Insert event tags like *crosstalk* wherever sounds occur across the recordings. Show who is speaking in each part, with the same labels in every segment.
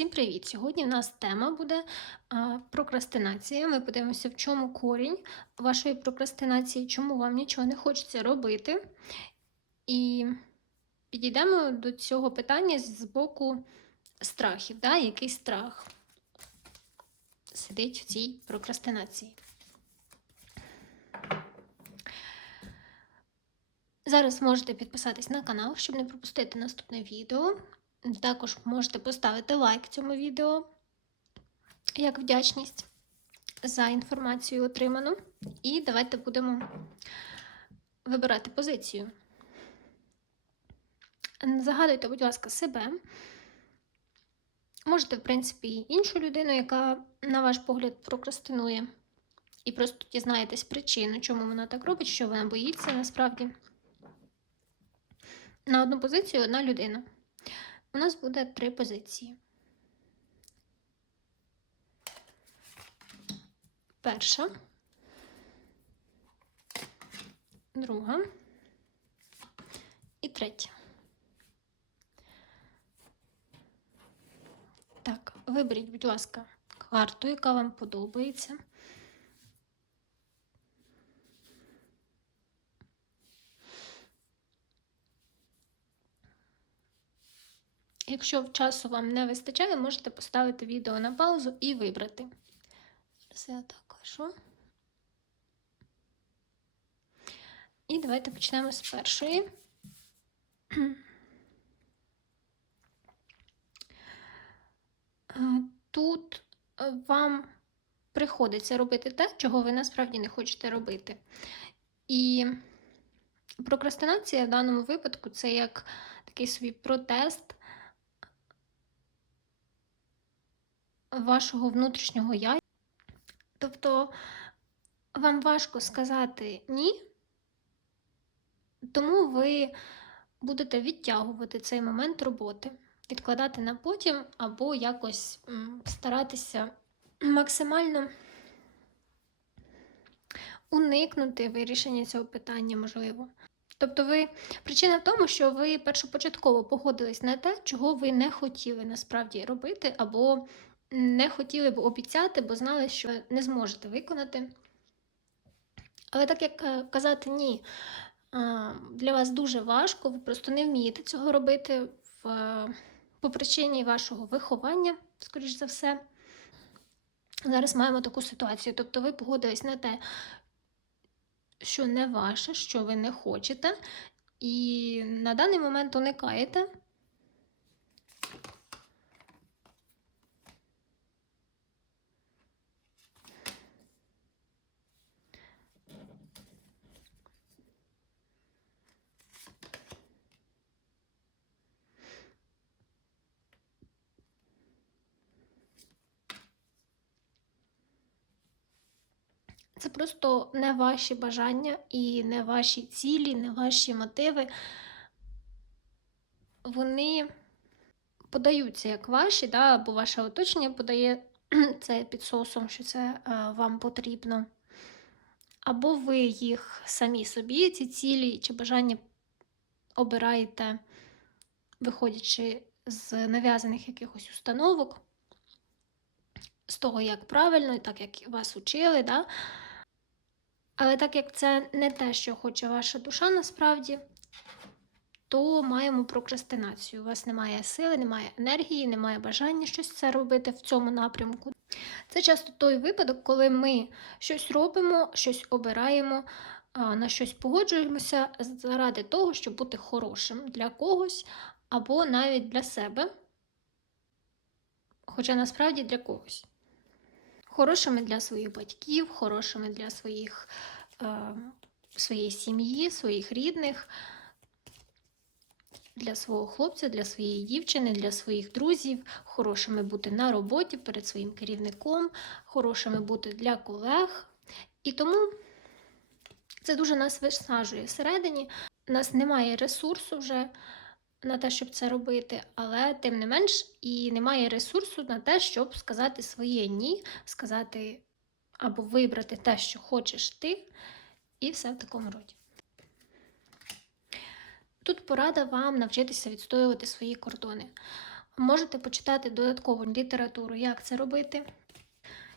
Speaker 1: Всім привіт! Сьогодні в нас тема буде а, прокрастинація. Ми подивимося, в чому корінь вашої прокрастинації, чому вам нічого не хочеться робити. І підійдемо до цього питання з боку страхів. Да? Який страх сидить в цій прокрастинації? Зараз можете підписатись на канал, щоб не пропустити наступне відео. Також можете поставити лайк цьому відео як вдячність за інформацію отриману. І давайте будемо вибирати позицію. Загадуйте, будь ласка, себе. Можете, в принципі, іншу людину, яка, на ваш погляд, прокрастинує. І просто дізнаєтесь причину, чому вона так робить, що вона боїться насправді. На одну позицію одна людина. У нас буде три позиції. Перша, друга і третя. Так, виберіть, будь ласка, карту, яка вам подобається. Якщо часу вам не вистачає, можете поставити відео на паузу і вибрати. Зараз я так кажу. І давайте почнемо з першої. Тут вам приходиться робити те, чого ви насправді не хочете робити. І прокрастинація в даному випадку це як такий собі протест. Вашого внутрішнього я. Тобто вам важко сказати ні, тому ви будете відтягувати цей момент роботи, відкладати на потім, або якось старатися максимально уникнути вирішення цього питання, можливо. Тобто, ви причина в тому, що ви першопочатково погодились на те, чого ви не хотіли насправді робити, або не хотіли б обіцяти, бо знали, що не зможете виконати. Але так як казати ні, для вас дуже важко, ви просто не вмієте цього робити в, по причині вашого виховання, скоріш за все. Зараз маємо таку ситуацію. Тобто ви погодились на те, що не ваше, що ви не хочете, і на даний момент уникаєте. Це просто не ваші бажання і не ваші цілі, не ваші мотиви. Вони подаються як ваші, да, або ваше оточення подає *clears throat* це під соусом, що це е, вам потрібно. Або ви їх самі собі, ці цілі чи бажання обираєте, виходячи з нав'язаних якихось установок, з того, як правильно, і так як вас учили. Да? Але так як це не те, що хоче ваша душа насправді, то маємо прокрастинацію. У вас немає сили, немає енергії, немає бажання щось це робити в цьому напрямку. Це часто той випадок, коли ми щось робимо, щось обираємо, на щось погоджуємося заради того, щоб бути хорошим для когось або навіть для себе. Хоча насправді для когось хорошими для своїх батьків, хорошими для своїх, е, своєї сім'ї, своїх рідних, для свого хлопця, для своєї дівчини, для своїх друзів, хорошими бути на роботі перед своїм керівником, хорошими бути для колег. І тому це дуже нас виснажує всередині. У нас немає ресурсу вже на те, щоб це робити, але тим не менш і немає ресурсу на те, щоб сказати своє ні, сказати або вибрати те, що хочеш ти, і все в такому роді. Тут порада вам навчитися відстоювати свої кордони. Можете почитати додаткову літературу, як це робити.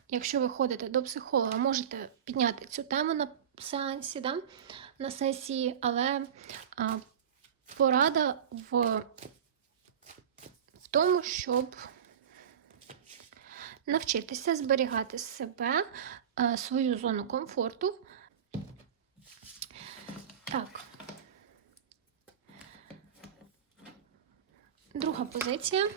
Speaker 1: Якщо ви ходите до психолога, можете підняти цю тему на сеансі, да? на сесії, але а, порада в, в тому, щоб навчитися зберігати себе, свою зону комфорту. Так. Друга позиція.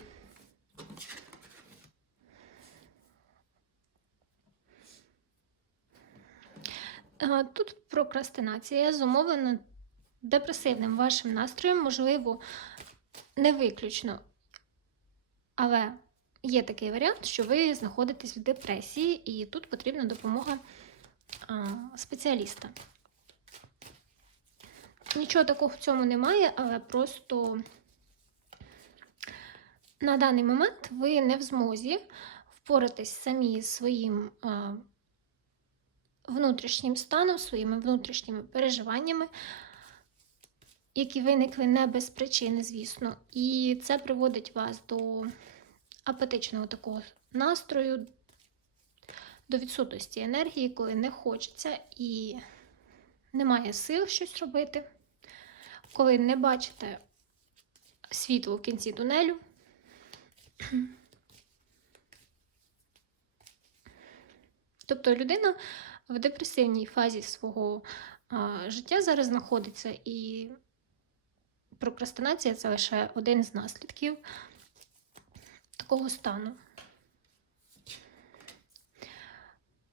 Speaker 1: Е, Тут прокрастинація зумовлена депресивним вашим настроєм, можливо, не виключно. Але є такий варіант, що ви знаходитесь в депресії, і тут потрібна допомога спеціаліста. Нічого такого в цьому немає, але просто на даний момент ви не в змозі впоратись самі з своїм внутрішнім станом, своїми внутрішніми переживаннями, які виникли не без причини, звісно. І це приводить вас до апатичного такого настрою, до відсутності енергії, коли не хочеться і немає сил щось робити, коли не бачите світло в кінці тунелю. Тобто людина в депресивній фазі свого а, життя зараз знаходиться, і прокрастинація це лише один з наслідків такого стану.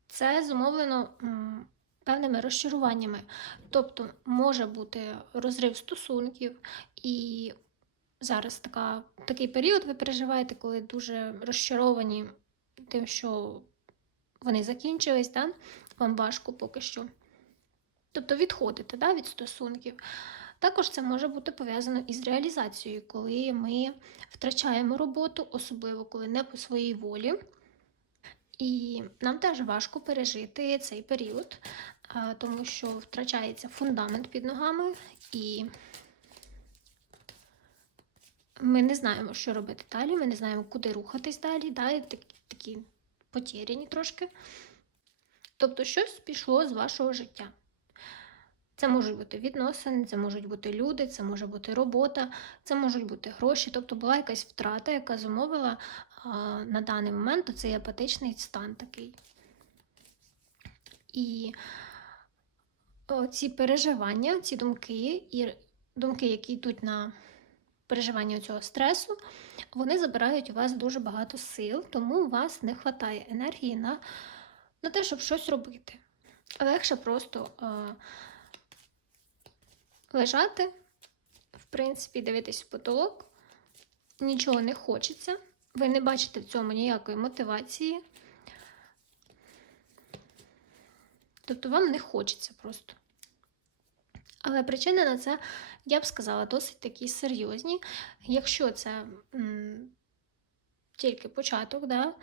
Speaker 1: Це зумовлено певними розчаруваннями. Тобто може бути розрив стосунків, і зараз така, такий період ви переживаєте, коли дуже розчаровані тим, що вони закінчились, да? вам важко поки що. Тобто відходите да, від стосунків. Також це може бути пов'язано із реалізацією, коли ми втрачаємо роботу, особливо коли не по своїй волі. І нам теж важко пережити цей період, тому що втрачається фундамент під ногами, і ми не знаємо, що робити далі, ми не знаємо, куди рухатись далі, да, такі, такі потеряні трошки. Тобто щось пішло з вашого життя. Це можуть бути відносини, це можуть бути люди, це може бути робота, це можуть бути гроші. Тобто була якась втрата, яка зумовила на даний момент цей апатичний стан такий. І ці переживання, ці думки, і думки, які йдуть на переживання цього стресу, вони забирають у вас дуже багато сил, тому у вас не вистачає енергії на, на те, щоб щось робити. Легше просто. Лежати, в принципі, дивитись в потолок, нічого не хочеться, ви не бачите в цьому ніякої мотивації. Тобто вам не хочеться просто. Але причини на це, я б сказала, досить такі серйозні. Якщо це м, тільки початок, да?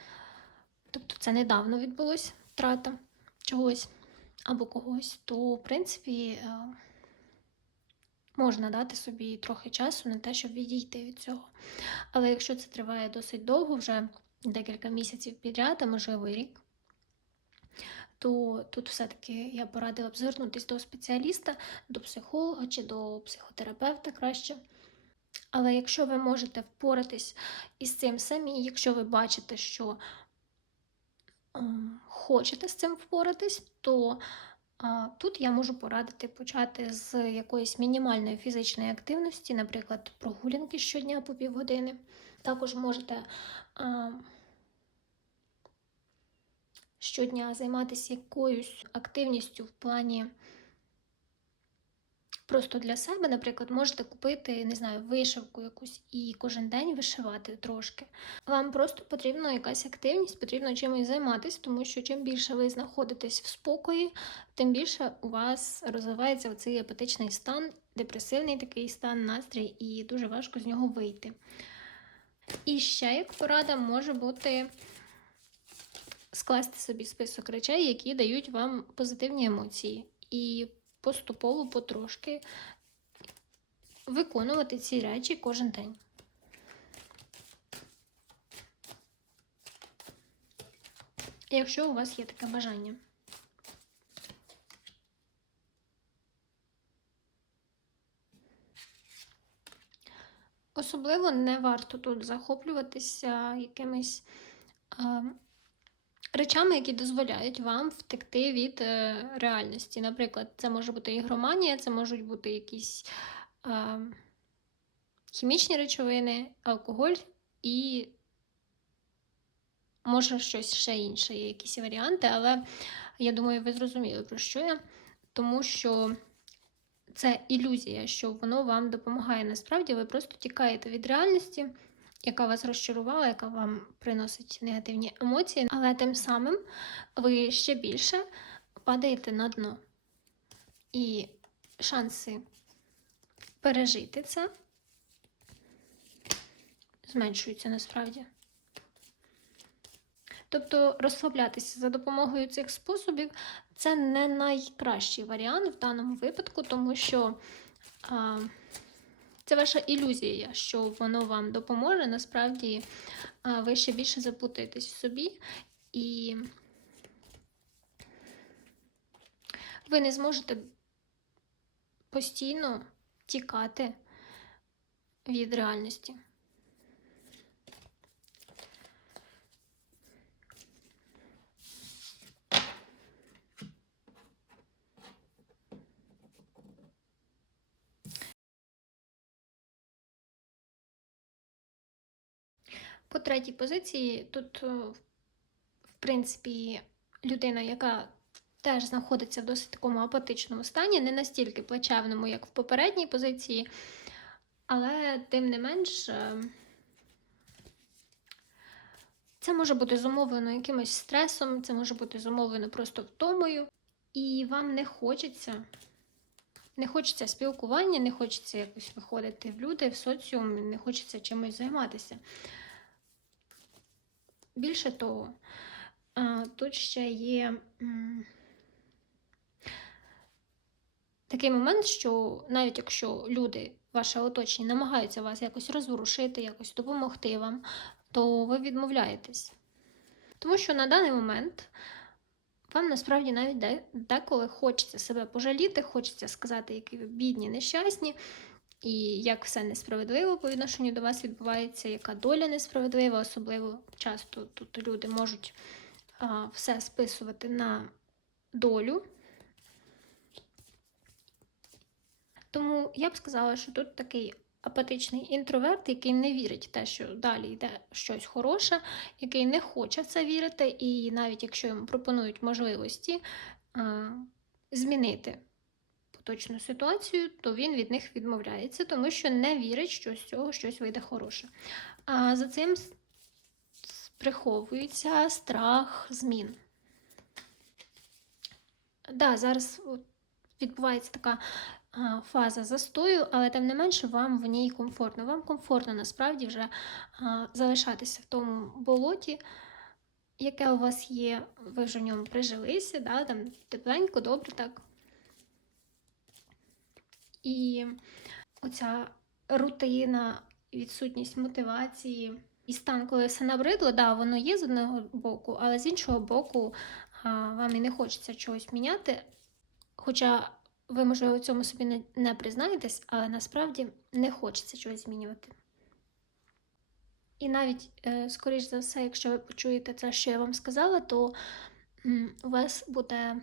Speaker 1: тобто це недавно відбулося втрата чогось або когось, то, в принципі, е, можна дати собі трохи часу на те, щоб відійти від цього. Але якщо це триває досить довго, вже декілька місяців підряд, а можливо і рік, то тут все-таки я порадила б звернутися до спеціаліста, до психолога чи до психотерапевта краще. Але якщо ви можете впоратись із цим самі, якщо ви бачите, що ем, хочете з цим впоратись, то тут я можу порадити почати з якоїсь мінімальної фізичної активності, наприклад, прогулянки щодня по півгодини. Також можете а, щодня займатися якоюсь активністю в плані просто для себе, наприклад, можете купити, не знаю, вишивку якусь і кожен день вишивати трошки. Вам просто потрібна якась активність, потрібно чимось займатися, тому що чим більше ви знаходитесь в спокої, тим більше у вас розвивається цей апатичний стан, депресивний такий стан, настрій, і дуже важко з нього вийти. І ще як порада може бути скласти собі список речей, які дають вам позитивні емоції. І поступово, потрошки виконувати ці речі кожен день. Якщо у вас є таке бажання. Особливо не варто тут захоплюватися якимись. Ем, речами, які дозволяють вам втекти від е, реальності. Наприклад, це може бути ігроманія, це можуть бути якісь е, хімічні речовини, алкоголь і може щось ще інше, є якісь варіанти, але я думаю, ви зрозуміли, про що я. Тому що це ілюзія, що воно вам допомагає. Насправді ви просто тікаєте від реальності, яка вас розчарувала, яка вам приносить негативні емоції, але тим самим ви ще більше падаєте на дно. І шанси пережити це зменшуються насправді. Тобто розслаблятися за допомогою цих способів це не найкращий варіант в даному випадку, тому що а, це ваша ілюзія, що воно вам допоможе. Насправді ви ще більше заплутаєтесь в собі, і ви не зможете постійно тікати від реальності. По третій позиції тут, е, в принципі, людина, яка теж знаходиться в досить такому апатичному стані, не настільки плачевному, як в попередній позиції, але тим не менш, е, це може бути зумовлено якимось стресом, це може бути зумовлено просто втомою, і вам не хочеться. Не хочеться спілкування, не хочеться якось виходити в люди, в соціум, не хочеться чимось займатися. Більше того, тут ще є такий момент, що навіть якщо люди, ваше оточення, намагаються вас якось розворушити, якось допомогти вам, то ви відмовляєтесь. Тому що на даний момент вам насправді навіть деколи хочеться себе пожаліти, хочеться сказати, які ви бідні, нещасні і як все несправедливо по відношенню до вас відбувається, яка доля несправедлива, особливо часто тут люди можуть а, все списувати на долю. Тому я б сказала, що тут такий апатичний інтроверт, який не вірить в те, що далі йде щось хороше, який не хоче в це вірити, і навіть якщо йому пропонують можливості а, змінити поточну ситуацію, то він від них відмовляється, тому що не вірить, що з цього щось вийде хороше. А за цим приховується страх змін. Да, зараз відбувається така фаза застою, але тим не менше вам в ній комфортно. Вам комфортно насправді вже залишатися в тому болоті, яке у вас є, ви вже в ньому прижилися, да, там тепленько, добре так. І оця рутина, відсутність мотивації і стан, коли все набридло, да, воно є з одного боку, але з іншого боку, вам і не хочеться чогось міняти. Хоча ви, можливо, цьому собі не, не признаєтесь, але насправді не хочеться чогось змінювати. І навіть, е, скоріш за все, якщо ви почуєте це, що я вам сказала, то у вас буде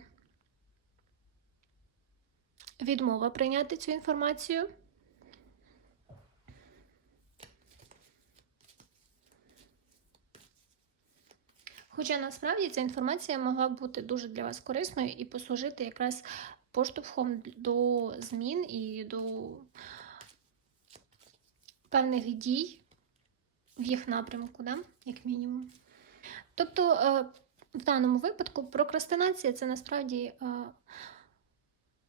Speaker 1: відмова прийняти цю інформацію. Хоча насправді ця інформація могла б бути дуже для вас корисною і послужити якраз поштовхом до змін і до певних дій в їх напрямку, да? як мінімум. Тобто, е, в даному випадку прокрастинація це насправді е,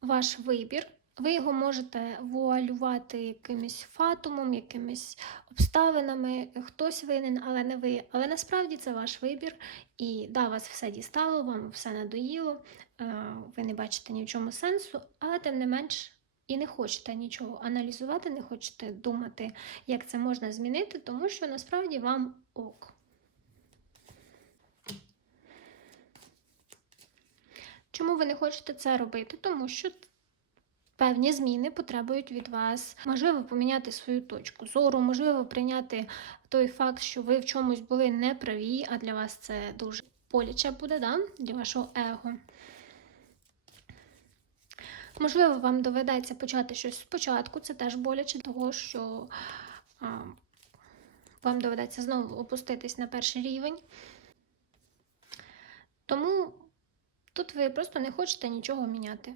Speaker 1: ваш вибір. Ви його можете вуалювати якимось фатумом, якимись обставинами, хтось винен, але не ви. Але насправді це ваш вибір, і да, вас все дістало, вам все надоїло, е, ви не бачите ні в чому сенсу, але тим не менш і не хочете нічого аналізувати, не хочете думати, як це можна змінити, тому що насправді вам ок. Чому ви не хочете це робити? Тому що певні зміни потребують від вас. Можливо, поміняти свою точку зору, можливо, прийняти той факт, що ви в чомусь були неправі, а для вас це дуже боляче буде, да? для вашого его. Можливо, вам доведеться почати щось спочатку, це теж боляче, того що а, вам доведеться знову опуститись на перший рівень. Тому тут ви просто не хочете нічого міняти.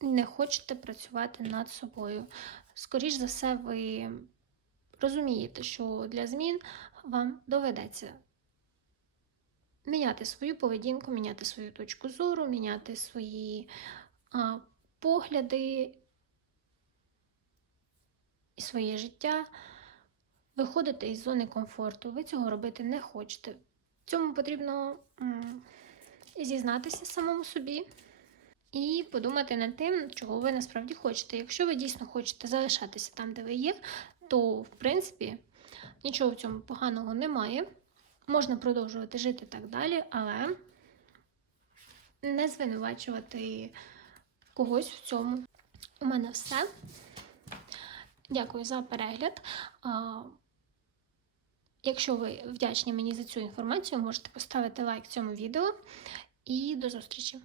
Speaker 1: Не хочете працювати над собою. Скоріш за все, ви розумієте, що для змін вам доведеться міняти свою поведінку, міняти свою точку зору, міняти свої а, погляди і своє життя, виходити із зони комфорту. Ви цього робити не хочете. Цьому потрібно зізнатися самому собі і подумати над тим, чого ви насправді хочете. Якщо ви дійсно хочете залишатися там, де ви є, то в принципі нічого в цьому поганого немає. Можна продовжувати жити так далі, але не звинувачувати когось в цьому. У мене все. Дякую за перегляд. Якщо ви вдячні мені за цю інформацію, можете поставити лайк цьому відео і до зустрічі!